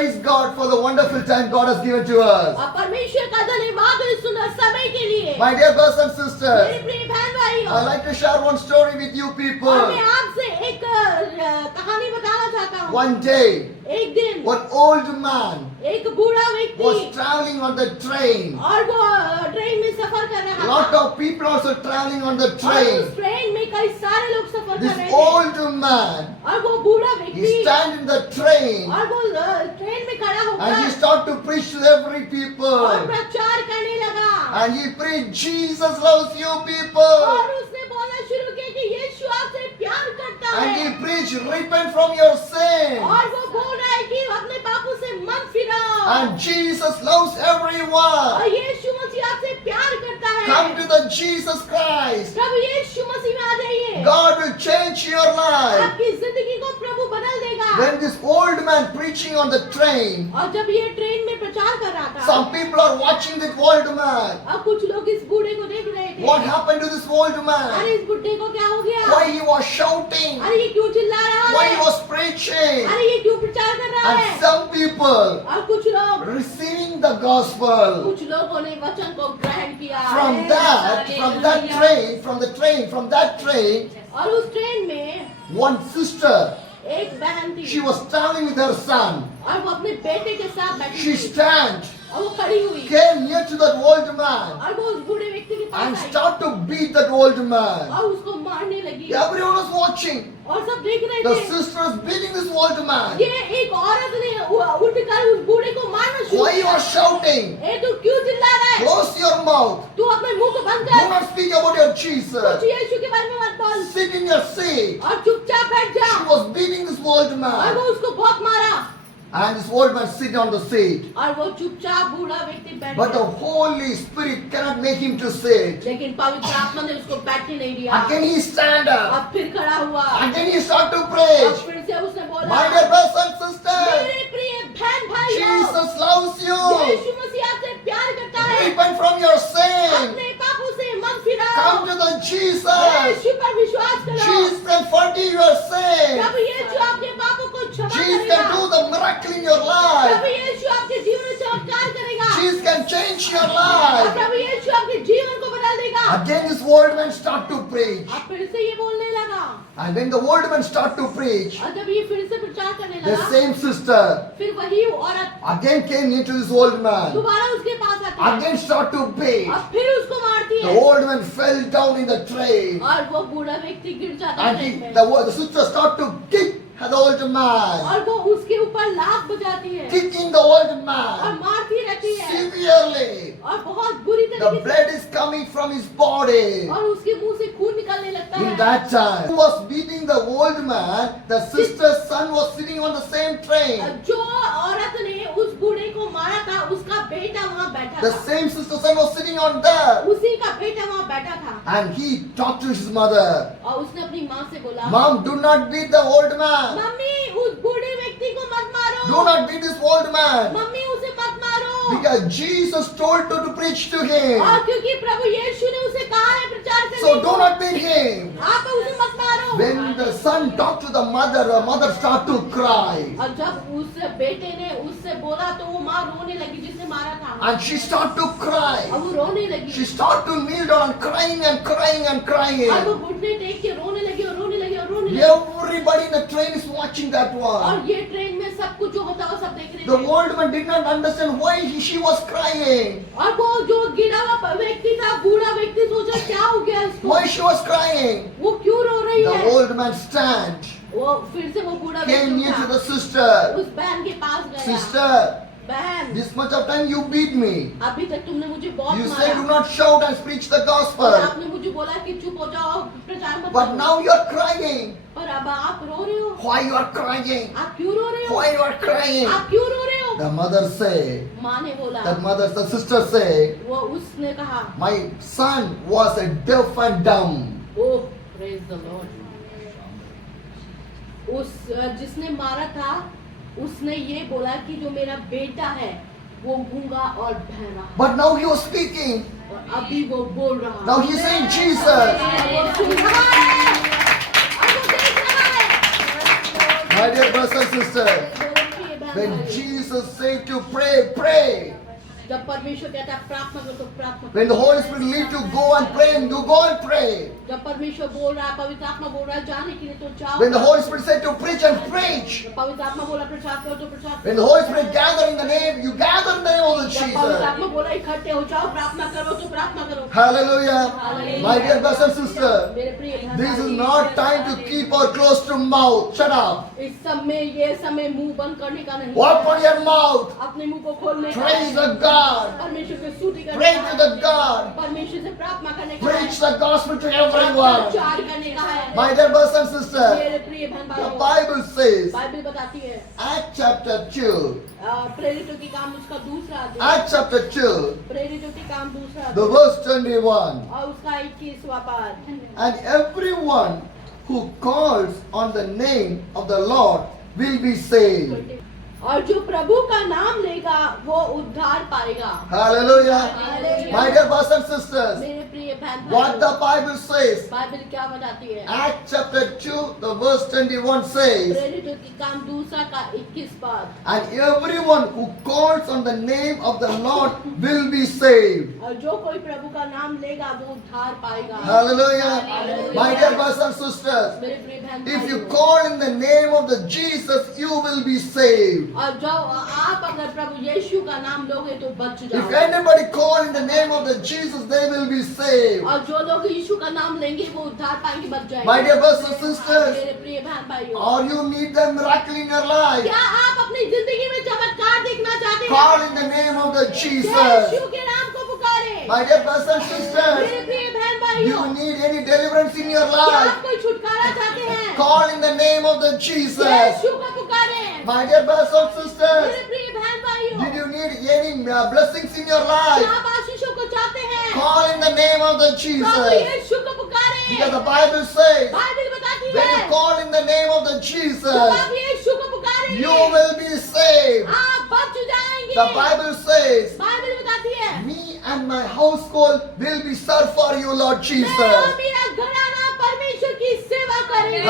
praise God for the wonderful time God has given to us. और परमेश्वर का धन्यवाद हो इस सुंदर समय के लिए। My dear brothers and मेरे sisters, प्रिय बहन भाइयों, I'd like to share one story with you और people. मैं आपसे एक कहानी बताना चाहता हूँ। One day, एक दिन one old man एक बूढ़ा was व्यक्ति traveling on the train. और वो ट्रेन में सफर कर रहा Lot था of people also traveling on the और उस train. ट्रेन में कई सारे लोग सफर कर This रहे थे old man, और वो बूढ़ा he व्यक्ति stand in the train और वो ट्रेन में खड़ा and he होकर start to preach to every और people. प्रचार करने लगा And he preached, Jesus loves you people. और उसने बोलना शुरू किया कि यीशु आपसे प्यार करता And है he preached, repent from your sin. और वो बोल रहा है कि अपने पापों से मन फिराओ And Jesus loves everyone. और यीशु मसीह आपसे प्यार करता है। Come to the Jesus Christ. प्रभु यीशु मसीह में आ जाइए, God will change your life. आपकी जिंदगी को प्रभु बदल देगा। When this old man preaching on the train, और जब ये ट्रेन में प्रचार कर रहा था, some people are watching this old man. अब कुछ लोग इस बूढ़े को देख रहे थे। What happened to this old अरे man? इस बुढ़े को क्या हो गया? Why he was shouting? अरे ये क्यों चिल्ला रहा Why है? he was preaching? अरे ये क्यों प्रचार कर रहा And है? some people और कुछ लोग receiving the gospel. कुछ लोगों ने वचन को ग्रहण किया। From that train, और उस ट्रेन में one sister, एक बहन थी she was traveling with her son. और वो अपने बेटे के साथ बैठी She थी stand, और वो खड़ी हुई came near to that old man और वो उस बूढ़े व्यक्ति के and पास आई start to beat that old man. और उसको मारने लगी Everyone was watching. और सब देख रहे The थे। sister is beating this old man. ये एक औरत ने उठकर उस बूढ़े को मारना शुरू Why you किया। are shouting? ए तू क्यों चिल्ला रहा है? Close your mouth. तू अपने मुंह को बंद Do कर। not speak about your कुछ Jesus. यीशु के बारे में मत बोल Sit in your seat. और चुपचाप बैठ जा। She was beating this old और man. वो उसको बहुत मारा And this old man sitting on the seat. और वो चुपचाप बूढ़ा व्यक्ति बैठ But the गया। Holy Spirit cannot make him to sit. लेकिन पवित्र आत्मा ने उसको बैठने नहीं दिया। Again he stand up. अब फिर खड़ा हुआ। Again he start to अब preach. फिर से उसने बोला, My dear brothers and sisters, मेरे प्रिय बहन भाइयों, Jesus loves you. यीशु मसीह आपसे प्यार करता है। Repent from your sin. अपने पापों से मन फिराओ। Come to the Jesus. यीशु पर विश्वास करो। Jesus can forgive your sin. प्रभु यीशु आपके पापों को क्षमा Jesus करेगा। can do the miracle in your life. प्रभु यीशु आपके जीवन में चमत्कार करेगा। Jesus can change your और life. प्रभु यीशु आपके जीवन को बदल देगा। Again this old man start to preach. अब फिर से ये बोलने लगा And when the old man start to preach, और जब ये फिर से प्रचार करने the लगा, same sister फिर वही औरत again came near to this old man. दोबारा उसके पास आती है Again start to beat. और फिर उसको मारती The है old man fell down in the train. और वो बूढ़ा व्यक्ति गिर जाता है And ट्रेन में। the sister start to kick the old man. और वो उसके ऊपर लात बजाती है Kicking the old और man मारती रहती है severely. और बहुत बुरी The तरीके blood से is coming from his body. और उसके मुंह से खून निकलने लगता In है। that time, who was beating the old man, the sister's son was sitting on the same train. जो औरत ने उस बूढ़े को मारा था उसका बेटा वहाँ बैठा The था, same sister's son was sitting on there. उसी का बेटा वहाँ बैठा था And he talked to his mother. और उसने अपनी माँ से बोला, Mom, do not beat the old man. Mummy उस बूढ़े व्यक्ति को मत मारो, Do not beat this old man. Mummy उसे मत मारो। Because Jesus told to preach to him. और क्योंकि प्रभु यीशु ने उसे कहा है प्रचार करने So को, do not beat him. आप उसे मत मारो। When the son talked to the mother start to cry. और जब उस बेटे ने उससे बोला तो वो माँ रोने लगी जिसने मारा था And she start to और cry. वो रोने लगी She start to kneel down and crying and crying and और वो crying. घुटने टेक के रोने लगी और रोने लगी और रोने लगी Everybody in the train is watching that one. और ये ट्रेन में सब कुछ जो होता है वो सब देख रहे The थे old man did not understand why she was crying. और वो जो गिरा हुआ व्यक्ति था बूढ़ा व्यक्ति सोचा क्या हो गया इसको, Why she was crying. वो क्यों रो रही The है। old man stand, वो फिर से वो बूढ़ा came near to व्यक्ति the था, sister. उस बहन के पास गया। Sister, बहन this much of time you beat me. अभी तक तुमने मुझे बहुत You say do मारा not shout and preach the और gospel. आपने मुझे बोला कि चुप हो जाओ प्रचार मत But करो। now you are crying. पर अब आप रो रहे हो, Why you are crying? आप क्यों रो रहे हो, Why you are crying? आप क्यों रो रहे हो। The mother say, माँ ने बोला, the sister say, वो उसने कहा, my son was a deaf and dumb. Oh praise the Lord. उस जिसने मारा था उसने ये बोला कि जो मेरा बेटा है वो गूंगा और बहरा है। But now he was speaking. और अभी वो बोल रहा Now he is saying Jesus. और वो सुन रहा है और वो देख रहा है। My dear brothers and sisters, मेरे प्रिय ध्यान When रहे। Jesus said to pray, pray. जब परमेश्वर कहता है प्रार्थना करो तो प्रार्थना When the करो। Holy Spirit lead you, go and pray, and you go and pray. जब परमेश्वर बोल रहा है, पवित्र आत्मा बोल रहा है जाने के लिए तो जाओ। When the Holy Spirit said to preach and preach. जब पवित्र आत्मा बोला प्रचार करो तो प्रचार When करो। the Holy Spirit gather in the name, you gather in the name of the जब पवित्र Jesus. आत्मा बोला इकट्ठे हो जाओ प्रार्थना करो तो प्रार्थना करो। Hallelujah. Hallelujah. My dear brothers and sisters, मेरे प्रिय बहन this is भाई, not time to keep our close to mouth. Shut up. इस समय ये समय मुंह बंद करने का नहीं। Open your mouth. अपने मुंह को खोलने का Praise है। the God. परमेश्वर की स्तुति करने Pray का to है। the God. परमेश्वर से प्रार्थना करने का है। Preach the gospel to everyone. प्रचार करने का है। My dear brothers and sisters, मेरे प्रिय बहन the भाइयों, Bible says, बाइबल बताती है Acts chapter 2, प्रेरितों की काम उसका दूसरा अध्याय, Acts chapter 2, प्रेरितों की काम दूसरा the अध्याय verse 21. और उसका 21वां पाठ। And everyone who calls on the name of the Lord will be saved. और जो प्रभु का नाम लेगा वो उद्धार पाएगा। Hallelujah. Hallelujah. My dear brothers and sisters, मेरे प्रिय बहन what the भाइयों, Bible says, बाइबल क्या बताती है? Acts chapter 2, the verse 21 says, प्रेरितों की काम दूसरा का 21 पाठ। and everyone who calls on the name of the Lord will be saved. और जो कोई प्रभु का नाम लेगा वो उद्धार पाएगा। Hallelujah. Hallelujah. My dear brothers and sisters, मेरे प्रिय बहन if you भाइयों, call in the name of the Jesus, you will be saved. और जो आप अगर प्रभु यीशु का नाम लोगे तो बच If जाओगे। anybody call in the name of the Jesus, they will be saved. और जो लोग यीशु का नाम लेंगे वो उद्धार पाएंगे, बच जाएंगे। My dear brothers and sisters, मेरे प्रिय बहन भाइयों, or you need the miracle in your life, क्या आप अपनी जिंदगी में चमत्कार देखना चाहते हैं? call in the name of the Jesus. यीशु के नाम को पुकारें। My dear brothers and sisters, मेरे प्रिय बहन do भाइयों, you need any deliverance in your क्या life? आप कोई छुटकारा चाहते हैं? Call in the name of the Jesus. यीशु को पुकारें। My dear brothers and sisters, मेरे प्रिय बहन भाइयों, did you need any blessings in your क्या life? आप आशीषों को चाहते हैं? Call in the name of the प्रभु Jesus. यीशु को पुकारें। Because the Bible says, Bible बताती when है, you call in the name of the जब Jesus, आप यीशु को पुकारेंगे, you will be saved. आप बच जाएंगे। The Bible says, बाइबल बताती है, me and my household will be served for you, Lord मैं और Jesus. मेरा घराना परमेश्वर की सेवा करेंगे।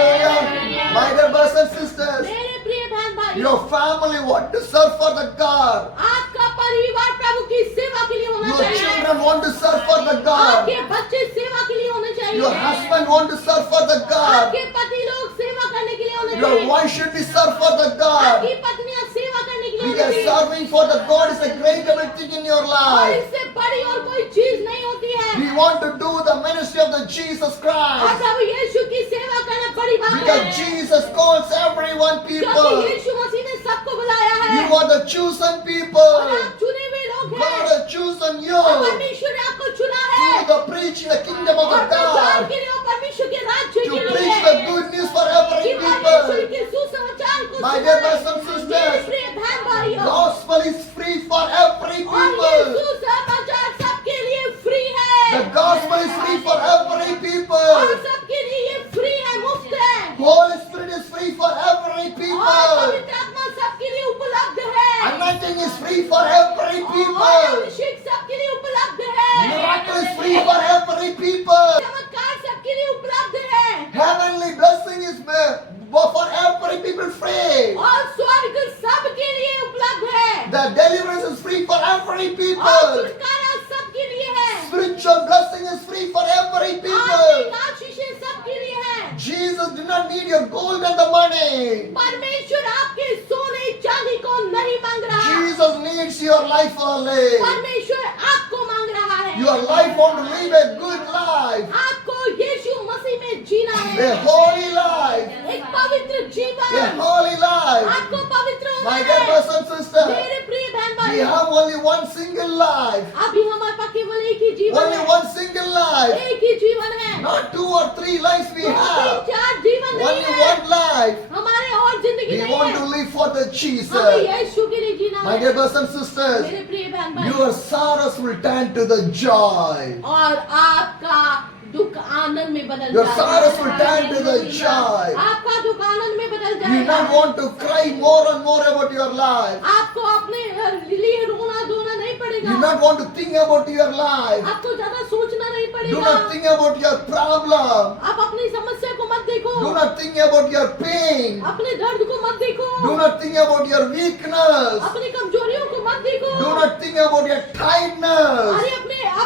Hallelujah. My dear brothers and sisters, मेरे प्रिय बहन भाई, your family want to serve for the God. आपका परिवार प्रभु की सेवा के लिए होना Your चाहिए। children want to serve for the God. आपके बच्चे सेवा के लिए होने चाहिए। Your husband want to serve for the God. आपके पति लोग सेवा करने के लिए होने Your चाहिए। wife should be served for the God. आपकी पत्नियां सेवा करने के लिए होने Because चाहिए। serving for the God is a great thing in your और life. इससे बड़ी और कोई चीज नहीं होती है। We want to do the ministry of the Jesus और Christ. प्रभु यीशु की सेवा करना बड़ी बात Because है। Jesus calls everyone क्योंकि people. यीशु मसीह ने सबको बुलाया है। You are the chosen और people. आप चुने हुए लोग God हैं। has chosen और you परमेश्वर ने आपको चुना है। to the preaching the kingdom of और the प्रचार God. के लिए और परमेश्वर के राज्य To के लिए preach the good news for every कि परमेश्वर people. के सुसमाचार को My सुनाएं। dear brothers and मेरे sisters, प्रिय बहन भाइयों, gospel is free for every और ये people. सुसमाचार सबके लिए फ्री The है। gospel is free for every और people. सबके लिए ये फ्री है, मुफ्त है। Holy Spirit is free for every और people. पवित्र आत्मा सबके लिए उपलब्ध है। Anointing is free for every और people. अभिषेक सबके लिए उपलब्ध है। Miracle is free for every people. चमत्कार सबके लिए उपलब्ध है। Heavenly blessing is for every people free. और स्वर्ग सबके लिए उपलब्ध है। The deliverance is free for every और people. छुटकारा सबके लिए है। Spiritual blessing is free for every आत्मिक people. आशीषें सबके लिए है। Jesus did not need your gold and the money. परमेश्वर आपके सोने चांदी को नहीं मांग रहा। Jesus needs your life only. परमेश्वर आपको मांग रहा है। Your life want to live a good life, आपको यीशु मसीह में जीना a है। holy life, एक पवित्र a जीवन। holy life. आपको पवित्र होना My dear है। brothers and sisters, मेरे प्रिय बहन we भाइयों, have only one single life. अभी हमारे पास केवल एक ही जीवन Only है। one single life. एक ही जीवन है। Not 2 or 3 lives we दो, तीन, have. चार जीवन नहीं Only है। one life. हमारे और जिंदगी We नहीं want to है। live for the हमें Jesus. यीशु के लिए जीना My है। dear brothers and sisters, मेरे प्रिय बहन भाई, your sorrows will turn to the joy. और आपका दुख आनंद में बदल Your जाएगा। sorrows will turn to the joy. आपका दुख आनंद में बदल You जाएगा। not want to cry more and more about your life. आपको अपने लिए रोना धोना नहीं पड़ेगा। You not want to think about your life. आपको ज्यादा सोचना नहीं Do पड़ेगा। not think about your problem. आप अपनी समस्या को मत देखो। देखो, Do not think about your pain. अपने दर्द को मत देखो, Do not think about your weakness. अपनी कमजोरियों को मत देखो, Do not think about your tiredness. अरे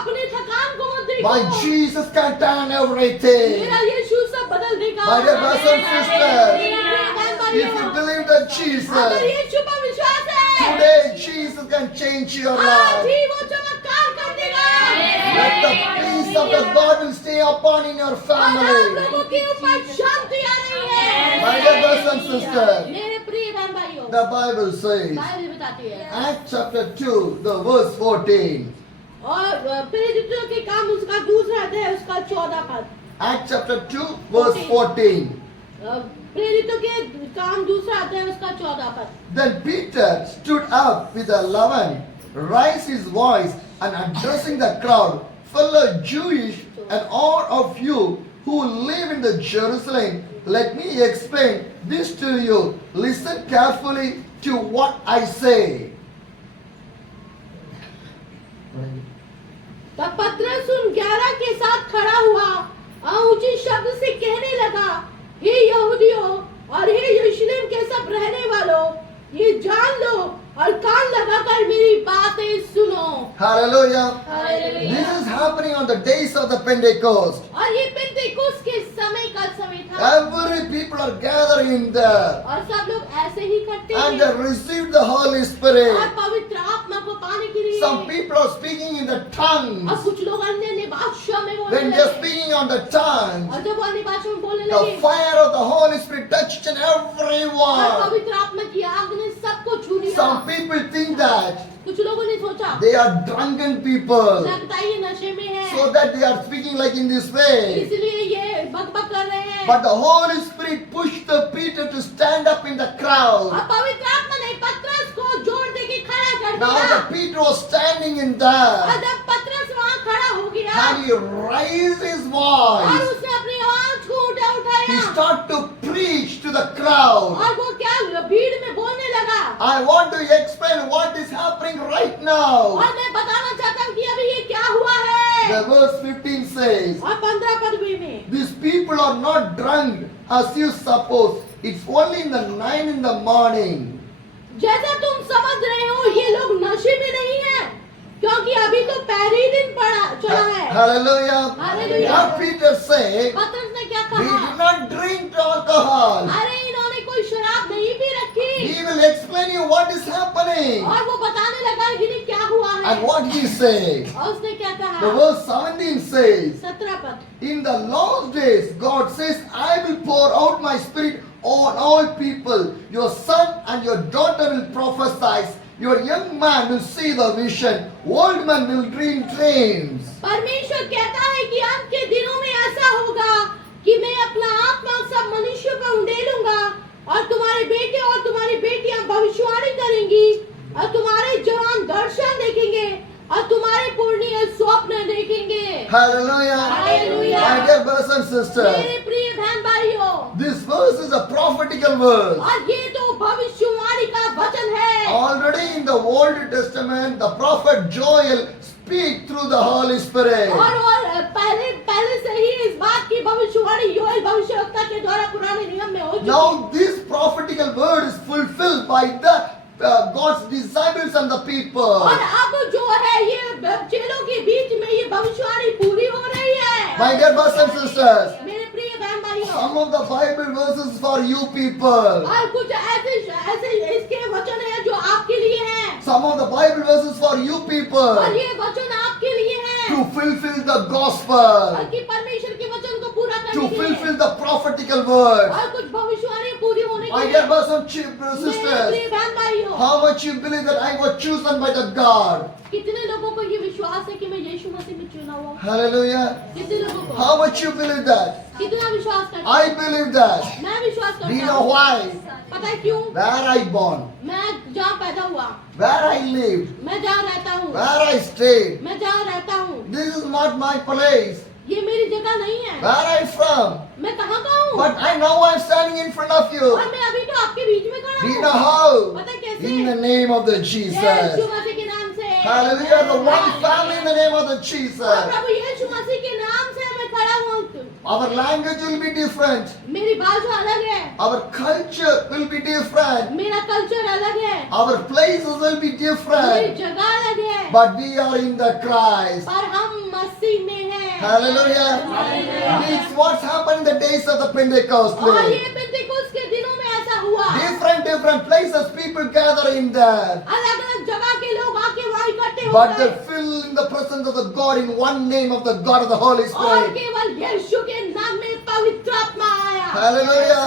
अपने थकान को मत देखो। My Jesus can turn everything. मेरा यीशु सब बदल देगा। My dear brothers and sisters, मेरे प्रिय बहन If भाइयों, you believe that अगर Jesus, यीशु पर विश्वास है, today Jesus can change your आज life. ही वो चमत्कार कर देगा। Let the peace of the God will stay upon in your और आप family. लोगों के ऊपर शांति आ रही है। My dear brothers and sisters, मेरे प्रिय बहन भाइयों, the Bible says, बाइबल बताती है, Acts chapter 2, the verse 14. और प्रेरितों के काम उसका दूसरा अध्याय उसका 14 पद। Acts chapter 2, verse 14. प्रेरितों के काम दूसरा अध्याय उसका 14 पद। Then Peter stood up with the 11, raised his voice, and addressing the crowd, fellow Jewish and all of you who live in the Jerusalem, let me explain this to you. Listen carefully to what I say. तब पतरस उन 11 के साथ खड़ा हुआ और ऊंचे शब्द से कहने लगा, हे यहूदियों और हे यरूशलेम के सब रहने वालों, ये जान लो और कान लगाकर मेरी बातें सुनो। Hallelujah. Hallelujah. This is happening on the days of the Pentecost. और ये पेंतेकोस्त के समय का समय था Every people are gathering there और सब लोग ऐसे ही इकट्ठे and थे they received the Holy और Spirit. पवित्र आत्मा को पाने के लिए। Some people are speaking in the tongues. और कुछ लोग अन्य भाषा में बोलने When they're लगे speaking on the tongues, और जब वो अन्य भाषा में बोलने the लगे fire of the Holy Spirit touched in और everyone. पवित्र आत्मा की आग ने सबको छू लिया। Some people think that कुछ लोगों ने सोचा they are drunken people, लगता है ये नशे में है, so that they are speaking like in this way. इसलिए ये बकबक कर रहे हैं। But the Holy Spirit pushed the Peter to stand up in the और crowd. पवित्र आत्मा ने पतरस को जोर दे के खड़ा कर Now दिया the Peter was standing in और there जब पतरस वहाँ खड़ा हो गया and he raised his और voice. उसने अपनी आवाज को He उठाया started to preach to the crowd. और वो क्या भीड़ में बोलने लगा I want to explain what is happening right now. और मैं बताना चाहता हूँ कि अभी ये क्या हुआ है। The verse 15 says, और 15 पद में these people are not drunk as you suppose. It's only in the 9 in the morning. जैसा तुम समझ रहे हो ये लोग नशे में नहीं है क्योंकि अभी तो पहले ही दिन चला है। Hallelujah. Hallelujah. What Peter said, पतरस ने क्या we कहा? do not drink alcohol. अरे इन्होंने कोई शराब नहीं पी रखी He will explain you what is happening. और वो बताने लगा कि नहीं क्या हुआ है। And what he said. और उसने क्या The कहा? verse 17 says, 17 पद। in the last days, God says, I will pour out my spirit on all people. Your son and your daughter will prophesy. Your young man will see the vision. Old man will dream dreams. परमेश्वर कहता है कि अंत के दिनों में ऐसा होगा कि मैं अपना आत्मा सब मनुष्यों पर उंडेलूंगा और तुम्हारे बेटे और तुम्हारी बेटियां भविष्यवाणी करेंगी और तुम्हारे जवान दर्शन देखेंगे और तुम्हारे पुण्य स्वप्न देखेंगे। Hallelujah. Hallelujah. My dear brothers and sisters, मेरे प्रिय बहन भाइयों, this verse is a prophetical verse. और ये तो भविष्यवाणी का वचन है। Already in the Old Testament, the prophet Joel speak through the Holy Spirit. और पहले से ही इस बात की भविष्यवाणी योएल भविष्यवक्ता के द्वारा पुराने नियम में हो चुकी है। Now this prophetical word is fulfilled by the God's disciples and the people. और अब जो है ये चेलों के बीच में ये भविष्यवाणी पूरी हो रही है। My dear brothers and sisters, मेरे प्रिय बहन भाइयों, some of the Bible verses for you people. और कुछ ऐसे इसके वचन है जो आपके लिए हैं Some of the Bible verses for you और people ये वचन आपके लिए हैं to fulfill the gospel, और कि परमेश्वर के वचन को पूरा to करने के लिए fulfill the prophetical word. और कुछ भविष्यवाणी पूरी होने के My लिए। dear brothers and मेरे sisters, प्रिय बहन भाइयों, how much you believe that I was chosen by the God? कितने लोगों को ये विश्वास है कि मैं यीशु मसीह में चुना हुआ हूँ? Hallelujah. कितने लोगों को? How much you believe that? कितना विश्वास करते I हैं? believe that. मैं विश्वास Do you करता know हूँ। why? पता है क्यों? Where I born, मैं जहाँ पैदा हुआ, where I lived, मैं जहाँ रहता हूँ, where I stayed. मैं जहाँ रहता हूँ, This is not my place. ये मेरी जगह नहीं है। Where I from? मैं कहाँ का हूँ? But I know I'm standing in front of you. और मैं अभी तो आपके बीच में खड़ा Do you हूँ। know how? पता है कैसे? In the name of the यीशु Jesus. मसीह के नाम से। Hallelujah. The one family in the name of the और Jesus. प्रभु यीशु मसीह के नाम से मैं खड़ा हूँ। Our language will be different. मेरी भाषा अलग है, Our culture will be different. मेरा कल्चर अलग है, Our places will be मेरी different. जगह अलग है, But we are in the Christ. पर हम मसीह में हैं। Hallelujah. It's what's happened in the days of the Pentecost. और ये पेंटेकोस्त के दिनों में ऐसा हुआ, Different places people gather in there. अलग अलग जगह के लोग आके वहाँ इकट्ठे हो But गए, they're filled in the presence of the God in one name of the God of the Holy और Spirit. केवल यीशु के नाम में पवित्र आत्मा आया। Hallelujah.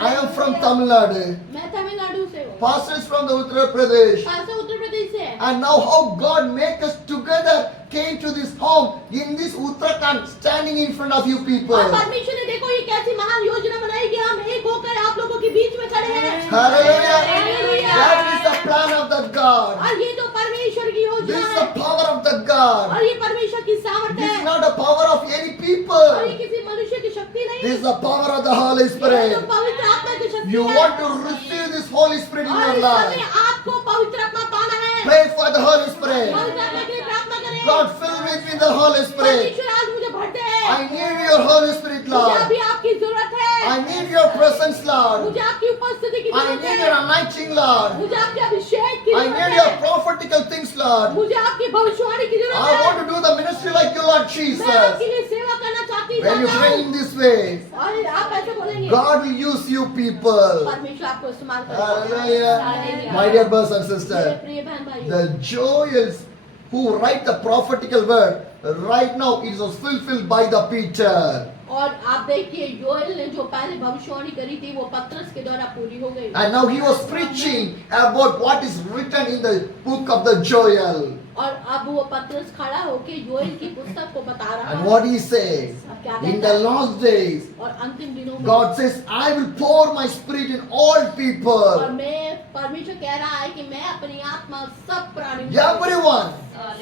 I am from Tamil Nadu. मैं तमिलनाडु से हूँ, Pastor is from the Uttar Pradesh. पासा उत्तर प्रदेश से है। And now how God make us together came to this home in this Uttarakhand standing in front of you people. और परमेश्वर ने देखो ये कैसी महान योजना बनाई कि हम एक होकर आप लोगों के बीच में खड़े हैं। Hallelujah. Hallelujah. That is the plan of the God. और ये तो परमेश्वर की योजना This is है, the power of the God. और ये परमेश्वर की सामर्थ्य This is है, not the power of any और ये people. किसी मनुष्य की शक्ति नहीं This है, is the power of the Holy ये तो Spirit. पवित्र आत्मा की शक्ति You है। want to receive this Holy Spirit in और your इस समय life. आपको पवित्र आत्मा पाना है, Pray for the Holy Spirit. पवित्र आत्मा के लिए प्रार्थना करें। God, fill me with the Holy Spirit. परमेश्वर आज मुझे भर दे, I need your Holy Spirit, मुझे Lord. अभी आपकी जरूरत है, I need your presence, Lord. मुझे आपकी उपस्थिति की I जरूरत need your है, anointing, Lord. मुझे आपके अभिषेक की I जरूरत need your है, prophetical things, Lord. मुझे आपकी भविष्यवाणी की जरूरत I है। want to do the ministry like you, Lord मैं Jesus. आपके लिए सेवा करना चाहती When you हूँ। pray in this way, और आप ऐसे बोलेंगे, God will use you people. परमेश्वर आपको इस्तेमाल करेगा। Hallelujah. Hallelujah। My dear brothers and मेरे sisters, प्रिय बहन भाइयों, the Joels who write the prophetical word, right now it was fulfilled by the Peter. और आप देखिए योएल ने जो पहले भविष्यवाणी करी थी वो पतरस के द्वारा पूरी हो गई, And now he was preaching about what is written in the book of the Joel. और अब वो पतरस खड़ा होके योएल की पुस्तक को बता रहा And है। what he says, अब क्या in कहता the है? last days, और अंतिम दिनों में God says, I will pour my spirit in all और people. मैं परमेश्वर कह रहा है कि मैं अपनी आत्मा सब प्राणियों पर, Everyone,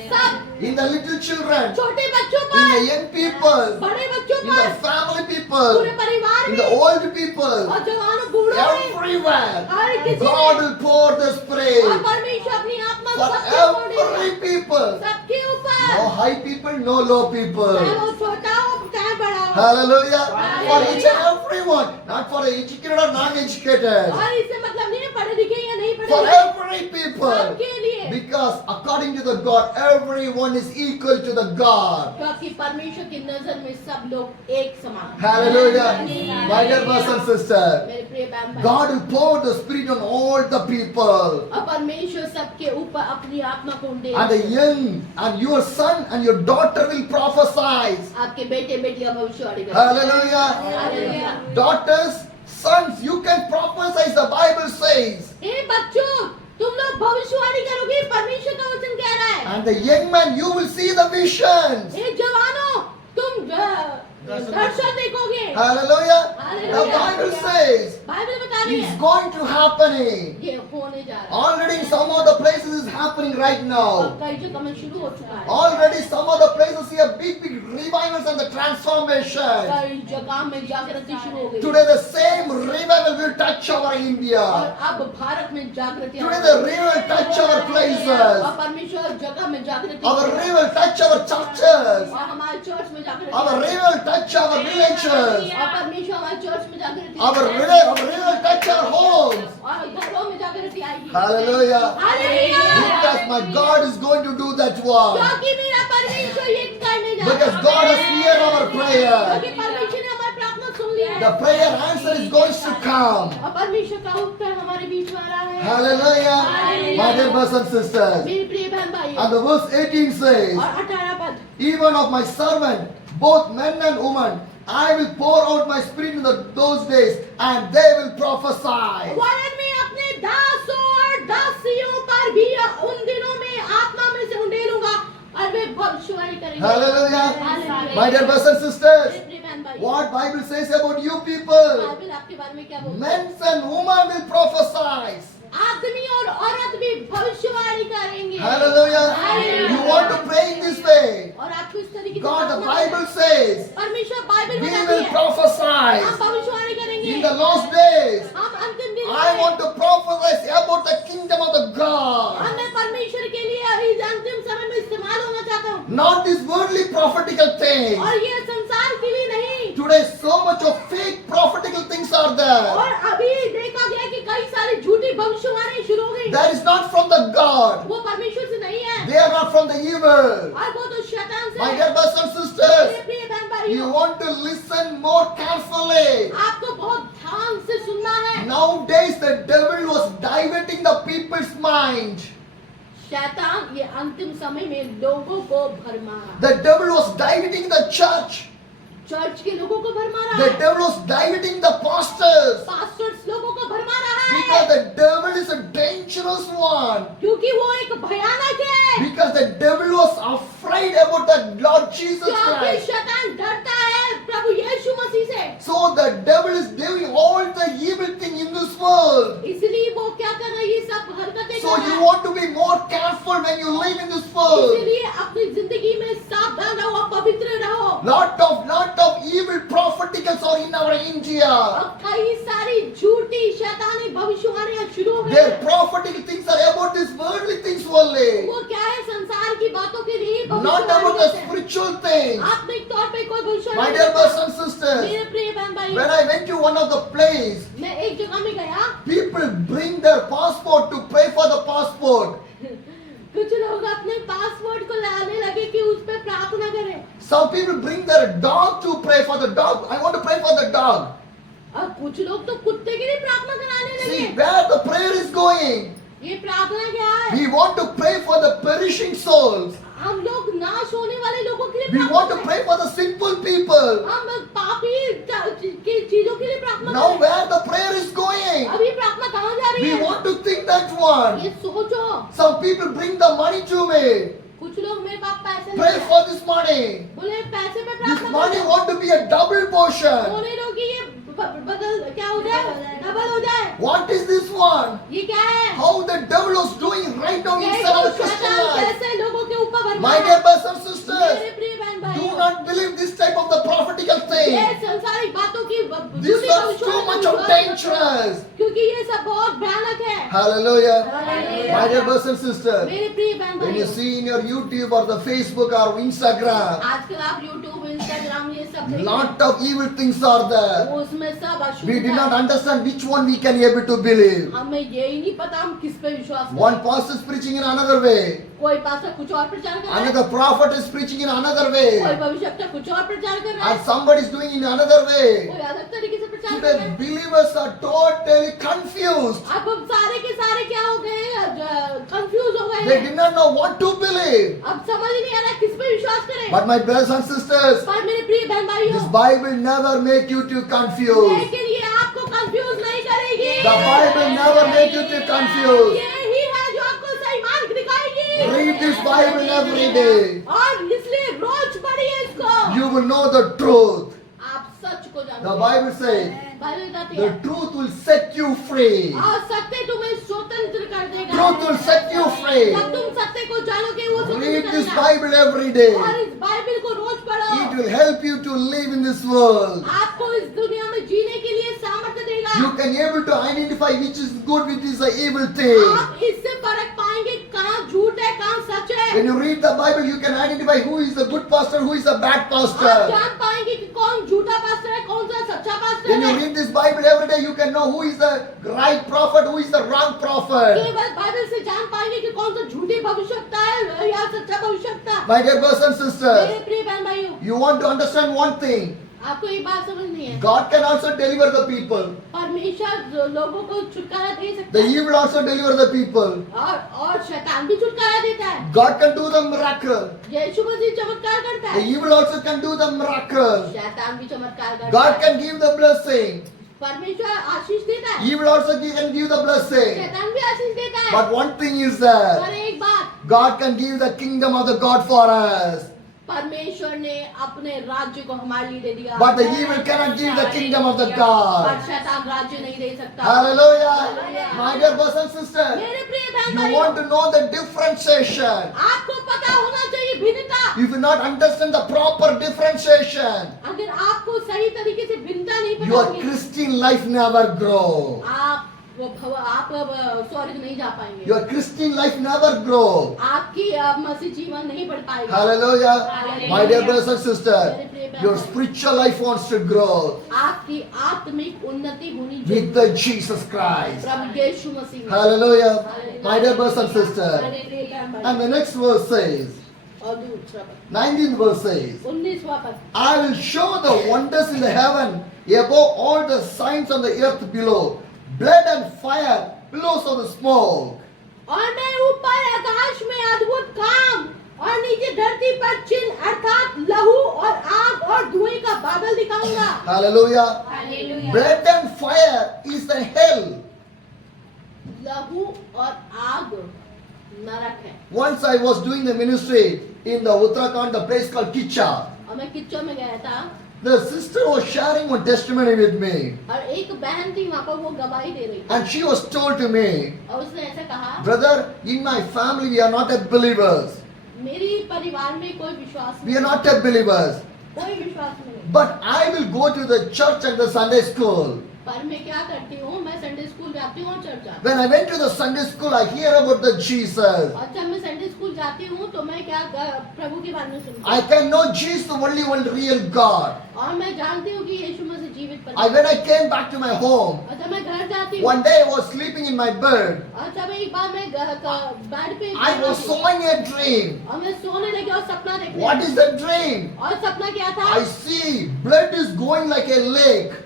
सब in the little children, छोटे बच्चों in पर, the young people, बड़े बच्चों in the पर, family पूरे people, परिवार in the में old people, और जवानों बूढ़ों में everywhere, हर किसी God में will pour the और spirit परमेश्वर अपनी आत्मा for सबके ऊपर देगा, every people. सबके No ऊपर, high people, no low चाहे people. वो छोटा हो चाहे बड़ा हो। Hallelujah. For Hallelujah. each and everyone, not for the educated or non-educated. और इससे मतलब नहीं है पढ़े लिखे या नहीं पढ़े For लिखे, every people. सबके लिए, Because according to the God, everyone is equal to the God. क्योंकि परमेश्वर की नजर में सब लोग एक समान हैं। Hallelujah. My dear brothers and sisters, मेरे प्रिय बहन भाई, God will pour the Spirit on all the people. और परमेश्वर सबके ऊपर अपनी आत्मा को दे, And the young and your son and your daughter will prophesy. आपके बेटे बेटियां भविष्यवाणी करेंगे। Hallelujah. Hallelujah. Daughters, sons, you can prophesy, the Bible says. हे बच्चों, तुम लोग भविष्यवाणी करोगे, परमेश्वर का वचन कह रहा है। And the young man, you will see the visions. हे जवानों, तुम दर्शन देखोगे। Hallelujah. The Hallelujah। Bible says Bible बता रही it's है going to happening. ये होने जा रहा है, Already in some of the places is happening right और now. कई जगह में शुरू हो चुका है, Already some of the places see a big revivals and the transformation. कई जगह में जागृति शुरू हो गई, Today the same revival will touch our और India. अब भारत में जागृति Today the revival will touch our places. और परमेश्वर जगह में जागृति, Our revival will touch our churches. और हमारे चर्च में जागृति, Our revival will touch our villages. और परमेश्वर हमारे चर्च में जागृति, Our revival will touch our homes. और घरों में जागृति आएगी। Hallelujah. Hallelujah. Because my God is going to do that work. क्योंकि मेरा परमेश्वर ये करने जा Because रहा God has है, heard our क्योंकि prayer. परमेश्वर ने हमारी प्रार्थना सुन ली है, The prayer answer is going to come. और परमेश्वर का उत्तर हमारे बीच में आ रहा है। Hallelujah. My dear brothers and sisters. मेरे प्रिय बहन भाई, And the verse 18 says, और 18 पद, even of my servant, both men and women, I will pour out my spirit in those days, and they will prophesy. वरन मैं अपने दासों और दासियों पर भी उन दिनों में आत्मा में से उंडेलूंगा और वे भविष्यवाणी करेंगे। Hallelujah. Hallelujah। My dear brothers and मेरे sisters, प्रिय बहन भाई, what Bible says about you people? Bible आपके बारे में क्या बोलता है? Men and women will prophesy. आदमी और औरत भी भविष्यवाणी करेंगे। Hallelujah. Hallelujah। You want to pray in this way? और आपको इस तरीके से God, the प्रार्थना Bible करें। says, परमेश्वर बाइबल we बताती will है, prophesy हम भविष्यवाणी करेंगे। in the last days. हम अंतिम दिन I want to prophesy about the kingdom of the God. मैं परमेश्वर के लिए इस अंतिम समय में इस्तेमाल होना चाहता हूँ, Not this worldly prophetical thing. और ये संसार के लिए नहीं much of fake prophetical things are there. और अभी देखा गया कि कई सारी झूठी भविष्यवाणी शुरू हो गई। That is not from the God. वो परमेश्वर से नहीं है They are not from the evil. और वो तो शैतान से My है। dear brothers and मेरे sisters, प्रिय बहन you भाइयों, want to listen more carefully. आपको बहुत ध्यान से सुनना है। Nowadays, the devil was diverting the people's mind. शैतान ये अंतिम समय में लोगों को भरमा रहा है। The devil was diverting the church. Church के लोगों को भरमा रहा The है। devil was diverting the pastors. Pastors लोगों को भरमा रहा Because है। the devil is a dangerous one. क्योंकि वो एक भयानक है। Because the devil was afraid about the Lord Jesus क्योंकि Christ. शैतान डरता है प्रभु यीशु मसीह से। So the devil is doing all the evil thing in this world. इसलिए वो क्या कर रहा है, ये सब हरकतें So कर रहा you है। want to be more careful when you live in this world. इसलिए अपनी जिंदगी में सावधान रहो, पवित्र रहो। Lot of evil propheticals are in our India. और कई सारी झूठी शैतानी भविष्यवाणियां शुरू हो गई Their हैं। prophetical things are about these worldly things only. वो क्या है, संसार की बातों के लिए Not about भविष्यवाणी the करते हैं। spiritual things. आत्मिक तौर पे कोई My भविष्यवाणी dear नहीं brothers करता। and sisters, मेरे प्रिय बहन भाई, when I went to one of the place, मैं एक जगह में गया, people bring their passport to pay for the passport. कुछ लोग अपने पासपोर्ट को लाने लगे कि उस पे प्रार्थना करें। Some people bring their dog to pray for the dog. I want to pray for the dog. और कुछ लोग तो कुत्ते के लिए प्रार्थना कराने See लगे। where the prayer is going. ये प्रार्थना क्या है? We want to pray for the perishing souls. हम लोग नाश होने वाले लोगों के लिए We want to प्रार्थना pray for the sinful people. करें। हम पापी की चीजों के लिए प्रार्थना Now करें। where the prayer is going. अभी प्रार्थना कहाँ जा रही We है? want to think that one. ये सोचो। Some people bring the money to me. कुछ लोग मेरे पास पैसे Pray लेके आए। for this money. बोले पैसे पे This प्रार्थना money करो। want to be a double portion. बोले लोग कि ये बदल क्या हो जाए, डबल हो जाए। What is this one? ये क्या है? How the devil was doing right now inside our Christian शैतान life. कैसे लोगों के ऊपर भरमा My रहा dear है? brothers and sisters, मेरे प्रिय बहन do भाइयों, not believe this type of the prophetical ये thing. संसारिक बातों की This झूठी is भविष्यवाणी too का much of विश्वास मत करो, dangerous. क्योंकि ये सब बहुत भयानक है। Hallelujah. Hallelujah. My dear brothers and sisters, मेरे प्रिय बहन when you भाइयों, see in your YouTube or the Facebook or Instagram, आजकल आप YouTube, Instagram ये सब देखते lot of evil things are हैं। there. वो उसमें सब अशुद्ध We did है। not understand which one we can able to believe. हमें यही नहीं पता हम किस पे विश्वास करें। One pastor is preaching in another way. कोई पास्टर कुछ और प्रचार कर रहा है, Another prophet is preaching in another कोई way. भविष्यवक्ता कुछ और प्रचार कर रहा है, And somebody is doing in another way. कोई अलग तरीके से प्रचार कर Today रहा है। believers are totally confused. अब हम सारे के सारे क्या हो गए, कंफ्यूज हो गए They हैं। did not know what to believe. अब समझ ही नहीं आ रहा किस पे विश्वास करें। But my brothers and sisters, पर मेरे प्रिय बहन भाइयों, this Bible never make you to confuse. लेकिन ये आपको कंफ्यूज नहीं करेगी। The Bible never make you to confuse. यही है जो आपको सही मार्ग दिखाएगी। Read this Bible every day. और इसलिए रोज पढ़िए इसको। You will know the truth. आप सच को The जानोगे। Bible says, बाइबल कहती the है, truth will set you free. और सत्य तुम्हें स्वतंत्र कर देगा। Truth will set you free. जब तुम सत्य को जानोगे वो स्वतंत्र Read this करेगा। Bible every day. और इस बाइबल को रोज पढ़ो। It will help you to live in this world. आपको इस दुनिया में जीने के लिए सामर्थ्य देगा। You can able to identify which is good, which is the evil thing. आप इससे फर्क पाएंगे कहाँ झूठ है कहाँ सच है। When you read the Bible, you can identify who is the good pastor, who is the bad आप pastor. जान पाएंगे कि कौन झूठा पास्टर है कौन सा सच्चा पास्टर When you है। read this Bible every day, you can know who is the right prophet, who is the wrong prophet. केवल बाइबल से जान पाएंगे कि कौन सा झूठी भविष्यवक्ता है या सच्चा भविष्यवक्ता। My dear brothers and मेरे sisters, प्रिय बहन भाइयों, you want to understand one thing. आपको ये बात समझनी है, God can also deliver the people. परमेश्वर लोगों को छुटकारा दे सकता The है evil also deliver the people. और शैतान भी छुटकारा देता है। God can do the miracle. यीशु मसीह चमत्कार करता The है, evil also can do the miracle. शैतान भी चमत्कार करता God है। can give the blessing. परमेश्वर आशीष देता है, Evil also can give the blessing. शैतान भी आशीष देता है। But one thing is that पर एक बात, God can give the kingdom of the God for us. परमेश्वर ने अपने राज्य को हमारे लिए दे दिया। But the evil cannot give the kingdom of the पर God. शैतान राज्य नहीं दे सकता। Hallelujah. My dear brothers and sisters, मेरे प्रिय बहन you भाइयों, want to know the differentiation. आपको पता होना चाहिए भिन्नता। If you not understand the proper differentiation, अगर आपको सही तरीके से भिन्नता नहीं पता your होगी, Christian life never grow. आप स्वर्ग नहीं जा पाएंगे। Your Christian life never grow. आपकी मसीह जीवन नहीं बढ़ पाएगा। Hallelujah. My dear brothers and मेरे sisters, प्रिय प्रिय Your बहन, spiritual life wants to grow आपकी आत्मिक उन्नति होनी with चाहिए the Jesus Christ. प्रभु यीशु मसीह में। Hallelujah. My dear brothers and sisters. मेरे प्रिय बहन भाई, And the next verse says, और दूसरा पद, 19th verse says, 19वां पद, I will show the wonders in the heaven above all the signs on the earth below, blood and fire, billows of the smoke. और मैं ऊपर आकाश में अद्भुत काम और नीचे धरती पर चिन्ह अर्थात लहू और आग और धुएं का बादल दिखाऊंगा। Hallelujah. Hallelujah. Blood and fire is the hell. लहू और आग नरक है। Once I was doing the ministry in the Uttarakhand, the place called Kicha. और मैं किच्चो में गया था The sister was sharing one testimony with me. और एक बहन थी वहाँ पर, वो गवाही दे रही थी And she was told to me, और उसने ऐसा कहा, brother, in my family we are not a believers. मेरी परिवार में कोई विश्वास We नहीं, are not a believers. कोई विश्वास नहीं, But I will go to the church and the Sunday school. पर मैं क्या करती हूँ, मैं संडे स्कूल जाती हूँ और चर्च जाती हूँ। When I went to the Sunday school, I hear about the Jesus. और जब मैं संडे स्कूल जाती हूँ तो मैं क्या प्रभु के बारे में सुनती I हूँ can know Jesus, the only one real God. और मैं जानती हूँ कि यीशु मसीह जीवित When परमेश्वर I came back to my home, और जब मैं घर जाती हूँ one day I was sleeping in my bed. और जब एक बार मैं बेड पे I was sowing a dream. और मैं सोने लगी और सपना देखने What लगी। is the dream? और सपना क्या था? I see blood is going like a lake.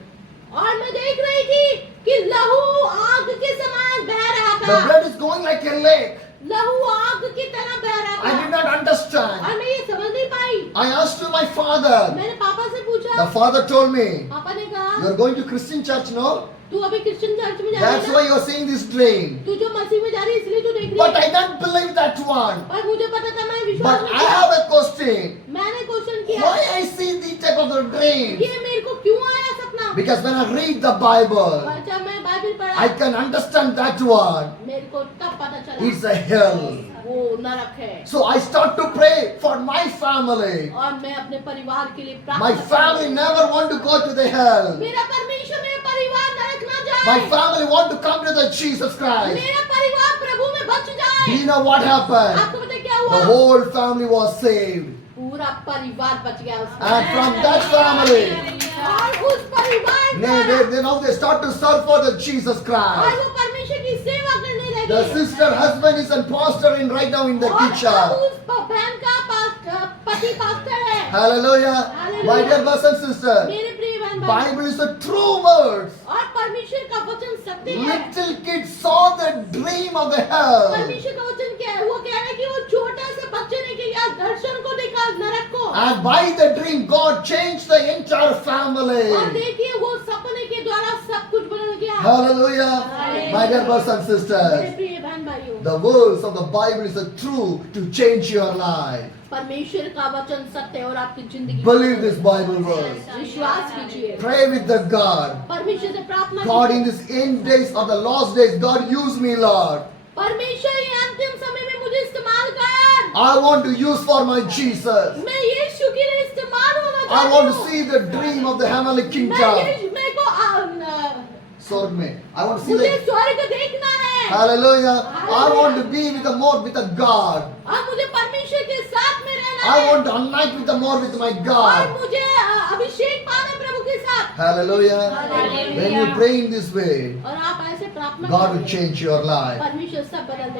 और मैं देख रही थी कि लहू आग के समान बह रहा The था। blood is going like a lake. लहू आग की तरह बह रहा I था did not understand. और मैं ये समझ नहीं पाई। I asked to my father. मैंने पापा से पूछा, The father told me, पापा ने you कहा are going to Christian church, no? तू अभी क्रिश्चियन चर्च में जा That's रही why है you are seeing this dream. तू जो मसीह में जा रही है इसलिए तू देख But रही I है। don't believe that one. पर मुझे पता था, मैं विश्वास But नहीं I किया। have a question. मैंने क्वेश्चन किया, Why I see the type of the dream? ये मेरे को क्यों आया सपना? Because when I read the Bible, और जब मैं बाइबल पढ़ा I can understand that one. मेरे को तब पता चला It's a hell. वो नरक है। So I start to pray for my family. और मैं अपने परिवार के लिए My प्रार्थना family करती हूँ। never want to go to the hell. मेरा परमेश्वर मेरा परिवार नरक ना जाए। My family want to come to the Jesus Christ. मेरा परिवार प्रभु में बच Do जाए। you know what happened? आपको पता है क्या The हुआ? whole family was saved. पूरा परिवार बच गया उसमें। And from that family, और उस परिवार now they start to serve for the Jesus और Christ. वो परमेश्वर की सेवा करने लगे। The sister husband is a pastor in right now in the और अब kitchen. उस बहन का पति पास्टर है। Hallelujah. My dear brothers and sisters, मेरे प्रिय बहन भाई, Bible is the true words. और परमेश्वर का वचन सत्य है। Little kids saw the dream of the hell. परमेश्वर का वचन क्या है? वो कह रहा है कि वो छोटा सा बच्चे ने किया, दर्शन को देखा नरक को। And by the dream, God changed the entire और family. देखिए वो सपने के द्वारा सब कुछ बदल गया। Hallelujah. My dear brothers and मेरे sisters, प्रिय बहन भाइयों, the words of the Bible is the true to change your life. परमेश्वर का वचन सत्य है और आपकी जिंदगी Believe this Bible verse. विश्वास कीजिए। Pray with the God. परमेश्वर से प्रार्थना God, in कीजिए। this end days or the last days, God use me, Lord. परमेश्वर ये अंतिम समय में मुझे इस्तेमाल कर। I want to use for my Jesus. मैं यीशु के लिए इस्तेमाल होना I चाहती want to हूँ। see the dream of the heavenly मैं kingdom. मेरे को Sort me. I want to see मुझे the स्वर्ग देखना है। Hallelujah. I want to be with the more with the God. और मुझे परमेश्वर के साथ में रहना I है। want to unite with the more with my और God. मुझे अभिषेक पाना प्रभु के साथ। Hallelujah. Hallelujah. When you pray in this way, और आप ऐसे प्रार्थना God will करें, change your life. परमेश्वर सब बदल देगा।